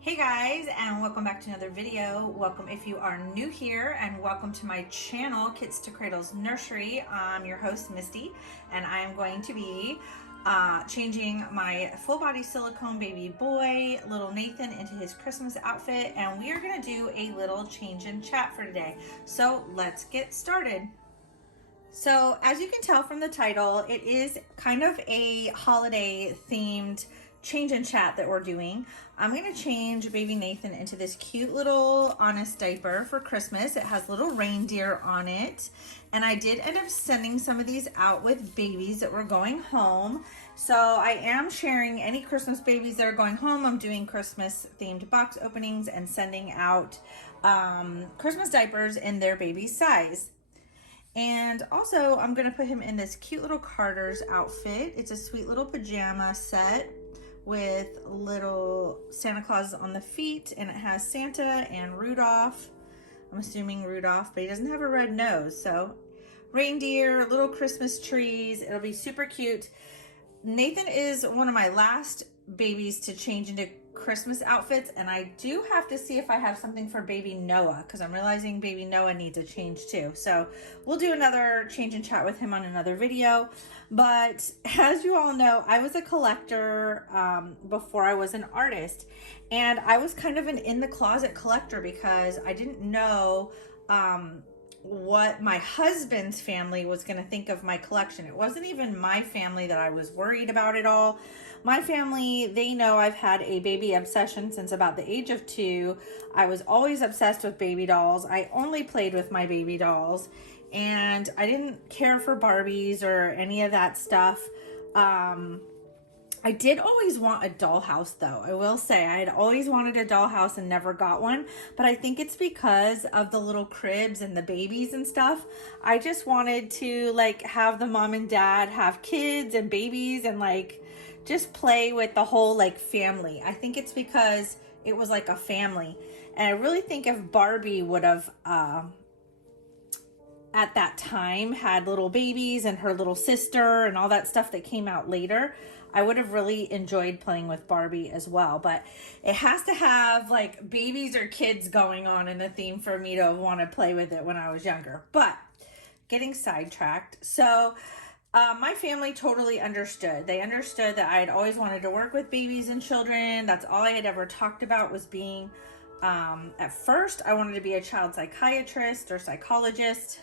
Hey guys, and welcome back to another video. Welcome if you are new here, and welcome to my channel, Kits to Cradles Nursery. I'm your host, Misty, and I am going to be changing my full body silicone baby boy, little Nathan, into his Christmas outfit, and we are going to do a little change and chat for today. So let's get started. So as you can tell from the title, it is kind of a holiday themed change and chat that we're doing. I'm going to change baby Nathan into this cute little Honest diaper for Christmas. It has little reindeer on it, and I did end up sending some of these out with babies that were going home. So I am sharing any Christmas babies that are going home. I'm doing Christmas themed box openings and sending out Christmas diapers in their baby size. And also I'm going to put him in this cute little Carter's outfit. It's a sweet little pajama set with little Santa Claus on the feet, and it has Santa and Rudolph. I'm assuming Rudolph, but he doesn't have a red nose. So reindeer, little Christmas trees. It'll be super cute. Nathan is one of my last babies to change into Christmas outfits, and I do have to see if I have something for baby Noah, because I'm realizing baby Noah needs a change too. So we'll do another change and chat with him on another video. But as you all know, I was a collector before I was an artist, and I was kind of an in the closet collector because I didn't know what my husband's family was going to think of my collection. It wasn't even my family that I was worried about at all. My family, they know I've had a baby obsession since about the age of 2. I was always obsessed with baby dolls. I only played with my baby dolls, and I didn't care for Barbies or any of that stuff. I did always want a dollhouse, though. I will say I had always wanted a dollhouse and never got one, but I think it's because of the little cribs and the babies and stuff. I just wanted to like have the mom and dad have kids and babies and like just play with the whole like family. I think it's because it was like a family. And I really think if Barbie would have at that time had little babies and her little sister and all that stuff that came out later, I would have really enjoyed playing with Barbie as well. But it has to have like babies or kids going on in the theme for me to want to play with it when I was younger. But getting sidetracked. So my family totally understood. They understood that I had always wanted to work with babies and children. That's all I had ever talked about was being, at first I wanted to be a child psychiatrist or psychologist.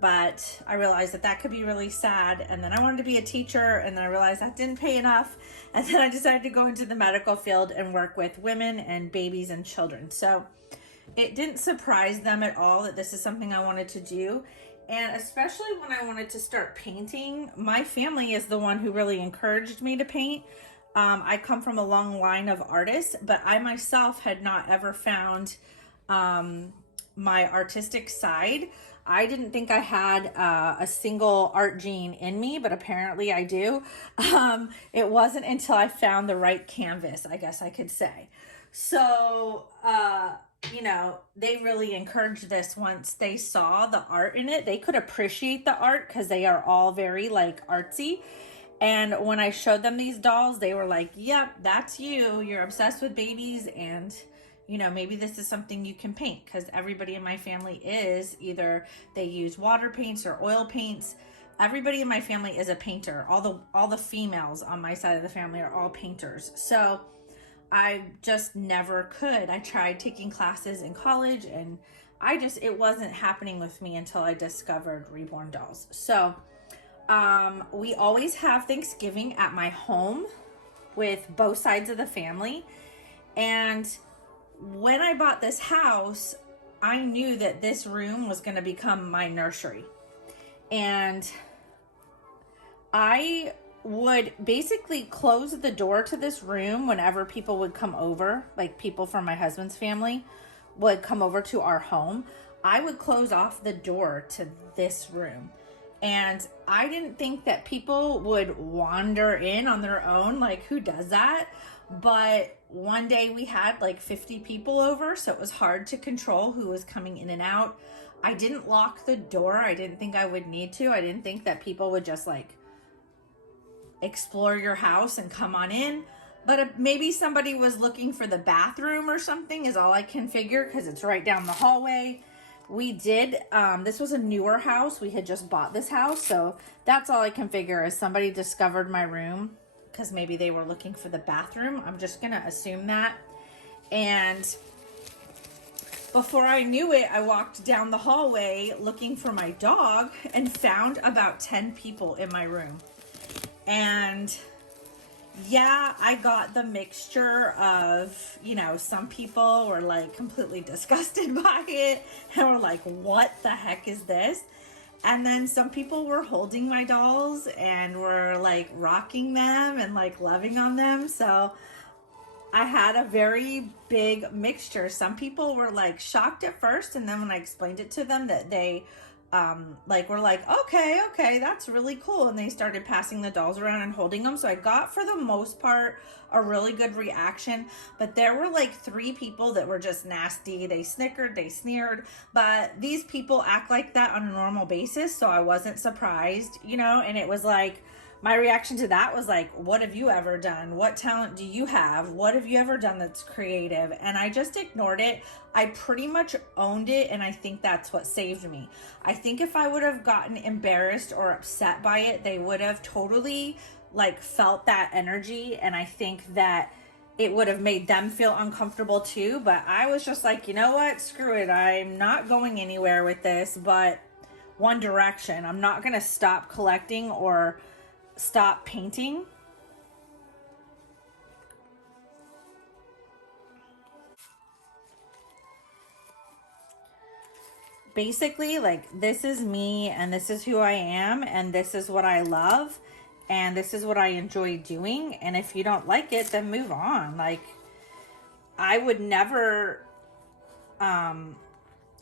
But I realized that that could be really sad. And then I wanted to be a teacher, and then I realized that didn't pay enough. And then I decided to go into the medical field and work with women and babies and children. So it didn't surprise them at all that this is something I wanted to do. And especially when I wanted to start painting, my family is the one who really encouraged me to paint. I come from a long line of artists, but I myself had not ever found my artistic side. I didn't think I had a single art gene in me, but apparently I do. It wasn't until I found the right canvas, I guess I could say. So, you know, they really encouraged this once they saw the art in it. They could appreciate the art because they are all very like artsy. And when I showed them these dolls, they were like, yep, that's you. You're obsessed with babies, and you know, maybe this is something you can paint, because everybody in my family is either they use water paints or oil paints. Everybody in my family is a painter. All the females on my side of the family are all painters. So I just never could. I tried taking classes in college, and it wasn't happening with me until I discovered Reborn dolls. So we always have Thanksgiving at my home with both sides of the family. And when I bought this house, I knew that this room was going to become my nursery. And I would basically close the door to this room whenever people would come over, like people from my husband's family would come over to our home. I would close off the door to this room. And I didn't think that people would wander in on their own. Like, who does that? But one day we had like 50 people over, so it was hard to control who was coming in and out. I didn't lock the door. I didn't think I would need to. I didn't think that people would just like explore your house and come on in. But maybe somebody was looking for the bathroom or something is all I can figure, because it's right down the hallway. We did, this was a newer house. We had just bought this house. So that's all I can figure is somebody discovered my room because maybe they were looking for the bathroom. I'm just going to assume that. And before I knew it, I walked down the hallway looking for my dog and found about 10 people in my room. And yeah, I got the mixture of, you know, some people were like completely disgusted by it and were like, what the heck is this? And then some people were holding my dolls and were like rocking them and like loving on them. So I had a very big mixture. Some people were like shocked at first, and then when I explained it to them that they like were like, okay, that's really cool, and they started passing the dolls around and holding them. So I got, for the most part, a really good reaction. But there were like 3 people that were just nasty. They snickered, they sneered, but these people act like that on a normal basis, so I wasn't surprised, you know. And it was like, my reaction to that was like, what have you ever done? What talent do you have? What have you ever done that's creative? And I just ignored it. I pretty much owned it, and I think that's what saved me. I think if I would have gotten embarrassed or upset by it, they would have totally like felt that energy, and I think that it would have made them feel uncomfortable too. But I was just like, you know what? Screw it. I'm not going anywhere with this but one direction. I'm not going to stop collecting or stop painting. Basically, like, this is me, and this is who I am, and this is what I love, and this is what I enjoy doing. And if you don't like it, then move on. Like, I would never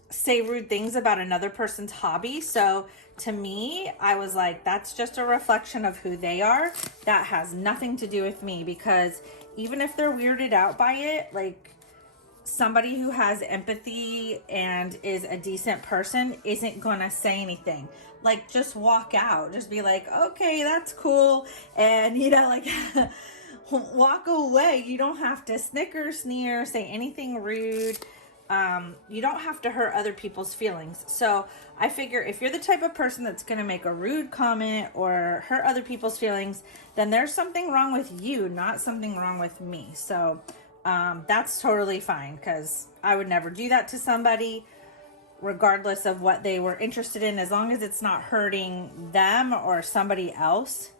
say rude things about another person's hobby. So to me, I was like, that's just a reflection of who they are. That has nothing to do with me, because even if they're weirded out by it, like, somebody who has empathy and is a decent person isn't gonna say anything. Like, just walk out, just be like, okay, that's cool, and you know, like walk away. You don't have to snicker, sneer, say anything rude. You don't have to hurt other people's feelings. So I figure if you're the type of person that's going to make a rude comment or hurt other people's feelings, then there's something wrong with you, not something wrong with me. So that's totally fine, because I would never do that to somebody, regardless of what they were interested in, as long as it's not hurting them or somebody else.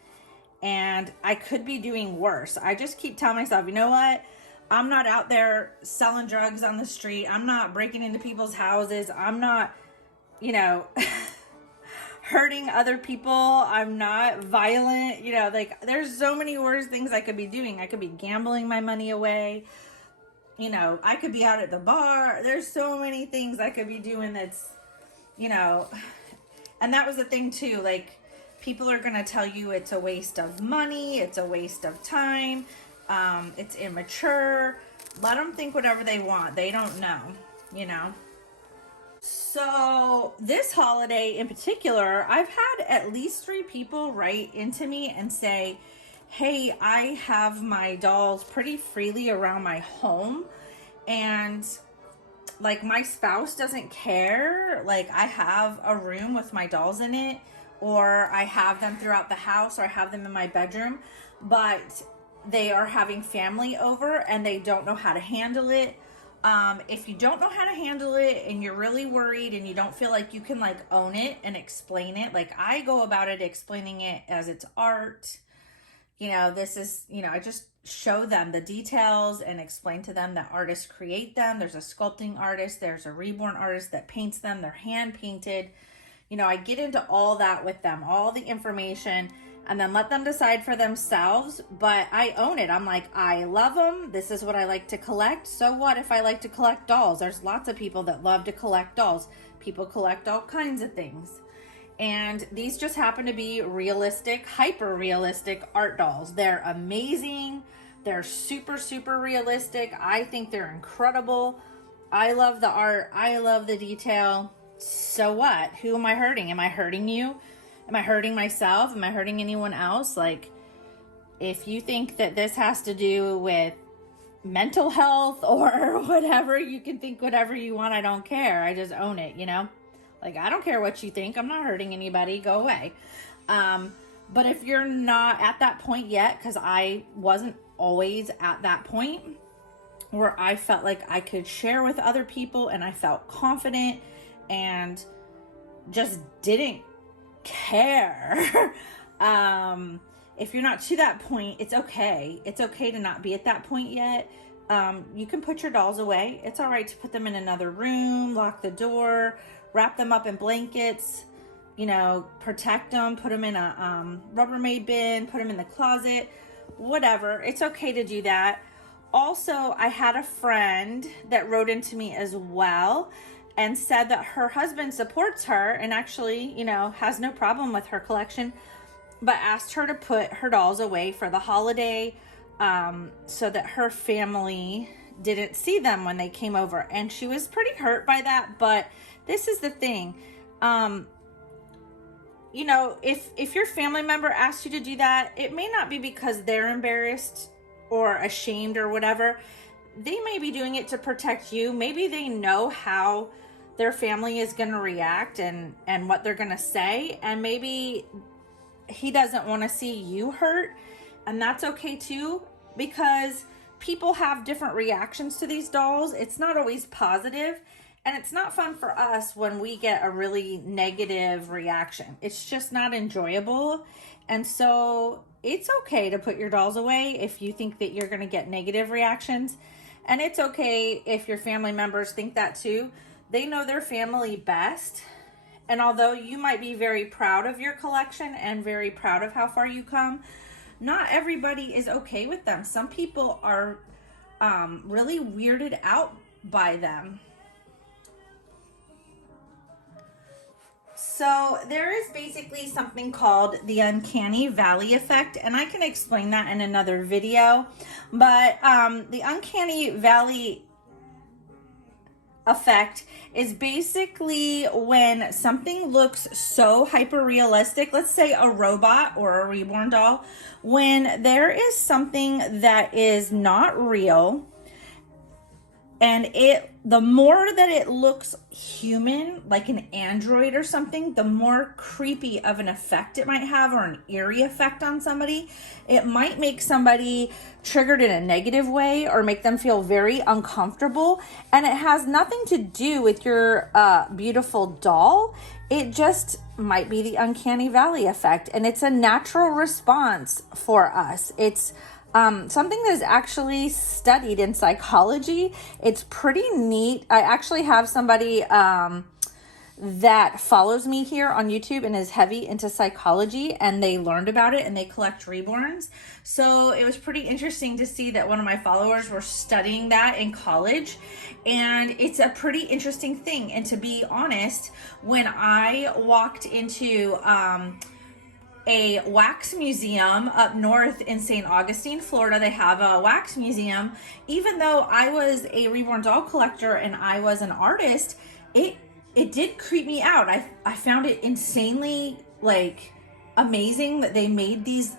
And I could be doing worse. I just keep telling myself, you know what? I'm not out there selling drugs on the street. I'm not breaking into people's houses. I'm not, you know, hurting other people. I'm not violent. You know, like, there's so many worse things I could be doing. I could be gambling my money away. You know, I could be out at the bar. There's so many things I could be doing that's, you know, and that was the thing too. Like, people are going to tell you it's a waste of money. It's a waste of time. It's immature. Let them think whatever they want. They don't know, you know. So this holiday in particular, I've had at least 3 people write into me and say, hey, I have my dolls pretty freely around my home, and like, my spouse doesn't care. Like, I have a room with my dolls in it, or I have them throughout the house, or I have them in my bedroom, but they are having family over and they don't know how to handle it. If you don't know how to handle it and you're really worried and you don't feel like you can like own it and explain it, like I go about it explaining it as it's art. You know, this is, you know, I just show them the details and explain to them that artists create them. There's a sculpting artist, there's a reborn artist that paints them, they're hand painted. You know, I get into all that with them, all the information, and then let them decide for themselves. But I own it. I'm like, I love them. This is what I like to collect. So what if I like to collect dolls? There's lots of people that love to collect dolls. People collect all kinds of things. And these just happen to be realistic, hyper realistic art dolls. They're amazing. They're super, super realistic. I think they're incredible. I love the art. I love the detail. So what? Who am I hurting? Am I hurting you? Am I hurting myself? Am I hurting anyone else? Like, if you think that this has to do with mental health or whatever, you can think whatever you want. I don't care. I just own it, you know? Like, I don't care what you think. I'm not hurting anybody. Go away. But if you're not at that point yet, because I wasn't always at that point where I felt like I could share with other people and I felt confident and just didn't care. If you're not to that point, it's okay. It's okay to not be at that point yet. You can put your dolls away. It's all right to put them in another room, lock the door, wrap them up in blankets, you know, protect them, put them in a Rubbermaid bin, put them in the closet, whatever. It's okay to do that. Also, I had a friend that wrote into me as well and said that her husband supports her and actually, you know, has no problem with her collection, but asked her to put her dolls away for the holiday so that her family didn't see them when they came over. And she was pretty hurt by that, but this is the thing. You know, if your family member asks you to do that, it may not be because they're embarrassed or ashamed or whatever. They may be doing it to protect you. Maybe they know how their family is going to react and what they're going to say. And maybe he doesn't want to see you hurt. And that's okay too, because people have different reactions to these dolls. It's not always positive. And it's not fun for us when we get a really negative reaction. It's just not enjoyable. And so it's okay to put your dolls away if you think that you're going to get negative reactions. And it's okay if your family members think that too. They know their family best. And although you might be very proud of your collection and very proud of how far you come, not everybody is okay with them. Some people are really weirded out by them. So there is basically something called the uncanny valley effect, and I can explain that in another video. But the uncanny valley effect is basically when something looks so hyper realistic, let's say a robot or a reborn doll, when there is something that is not real, and the more that it looks human, like an android or something, the more creepy of an effect it might have, or an eerie effect on somebody. It might make somebody triggered in a negative way or make them feel very uncomfortable. And it has nothing to do with your beautiful doll. It just might be the uncanny valley effect. And it's a natural response for us. It's something that is actually studied in psychology. It's pretty neat. I actually have somebody that follows me here on YouTube and is heavy into psychology, and they learned about it and they collect reborns. So it was pretty interesting to see that one of my followers were studying that in college, and it's a pretty interesting thing. And to be honest, when I walked into a wax museum up north in St. Augustine, Florida. They have a wax museum. Even though I was a reborn doll collector and I was an artist, it did creep me out. I found it insanely amazing that they made these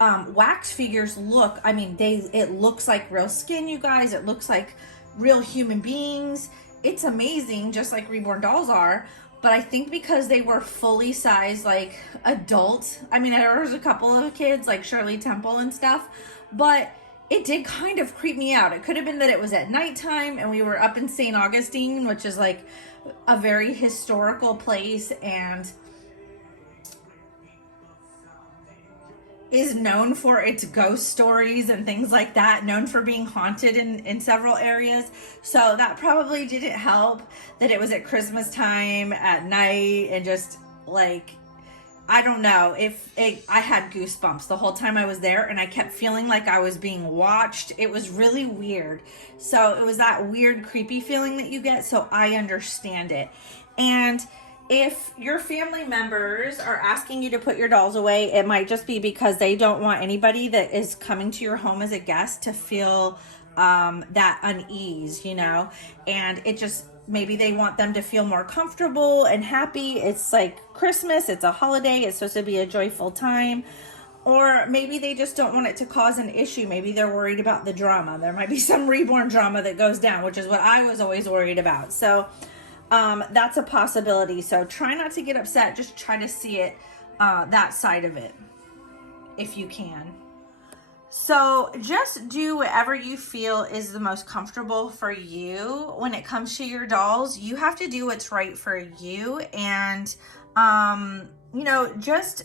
wax figures look, I mean, it looks like real skin, you guys. It looks like real human beings. It's amazing, just like reborn dolls are. But I think because they were fully sized, adult, I mean, there was a couple of kids like Shirley Temple and stuff, but it did kind of creep me out. It could have been that it was at nighttime and we were up in St. Augustine, which is like a very historical place and is known for its ghost stories and things like that, known for being haunted in several areas. So that probably didn't help that it was at Christmas time at night, and just I don't know I had goosebumps the whole time I was there, and I kept feeling like I was being watched. It was really weird. So it was that weird, creepy feeling that you get. So I understand it. And if your family members are asking you to put your dolls away, it might just be because they don't want anybody that is coming to your home as a guest to feel that unease, you know, and it just, maybe they want them to feel more comfortable and happy. It's like Christmas, it's a holiday, it's supposed to be a joyful time. Or maybe they just don't want it to cause an issue. Maybe they're worried about the drama. There might be some reborn drama that goes down, which is what I was always worried about. So that's a possibility. So try not to get upset. Just try to see it, that side of it, if you can. So just do whatever you feel is the most comfortable for you when it comes to your dolls. You have to do what's right for you. And, you know, just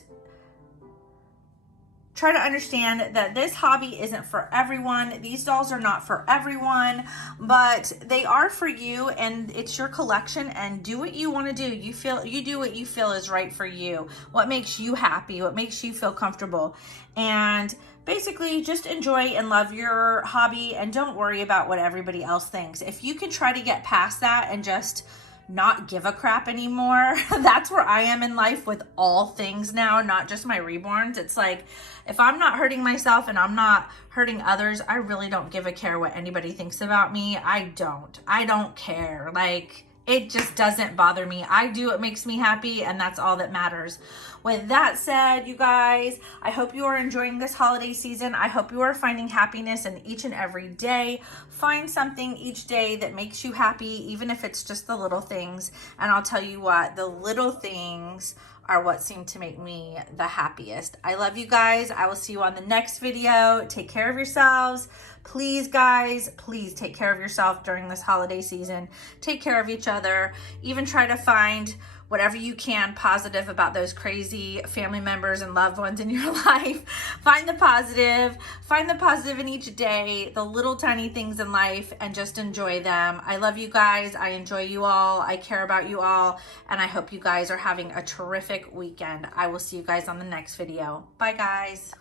try to understand that this hobby isn't for everyone. These dolls are not for everyone, but they are for you, and it's your collection, and do what you want to do. You do what you feel is right for you. What makes you happy, what makes you feel comfortable. And basically just enjoy and love your hobby, and don't worry about what everybody else thinks. If you can try to get past that and just not give a crap anymore, that's where I am in life with all things now, not just my reborns. It's like, if I'm not hurting myself and I'm not hurting others, I really don't give a care what anybody thinks about me. I don't care. Like, it just doesn't bother me. I do what makes me happy, and that's all that matters. With that said, you guys, I hope you are enjoying this holiday season. I hope you are finding happiness in each and every day. Find something each day that makes you happy, even if it's just the little things. And I'll tell you what, the little things are what seem to make me the happiest. I love you guys. I will see you on the next video. Take care of yourselves. Please, guys, please take care of yourself during this holiday season. Take care of each other. Even try to find whatever you can positive about those crazy family members and loved ones in your life. Find the positive in each day, the little tiny things in life, and just enjoy them. I love you guys. I enjoy you all. I care about you all. And I hope you guys are having a terrific weekend. I will see you guys on the next video. Bye, guys.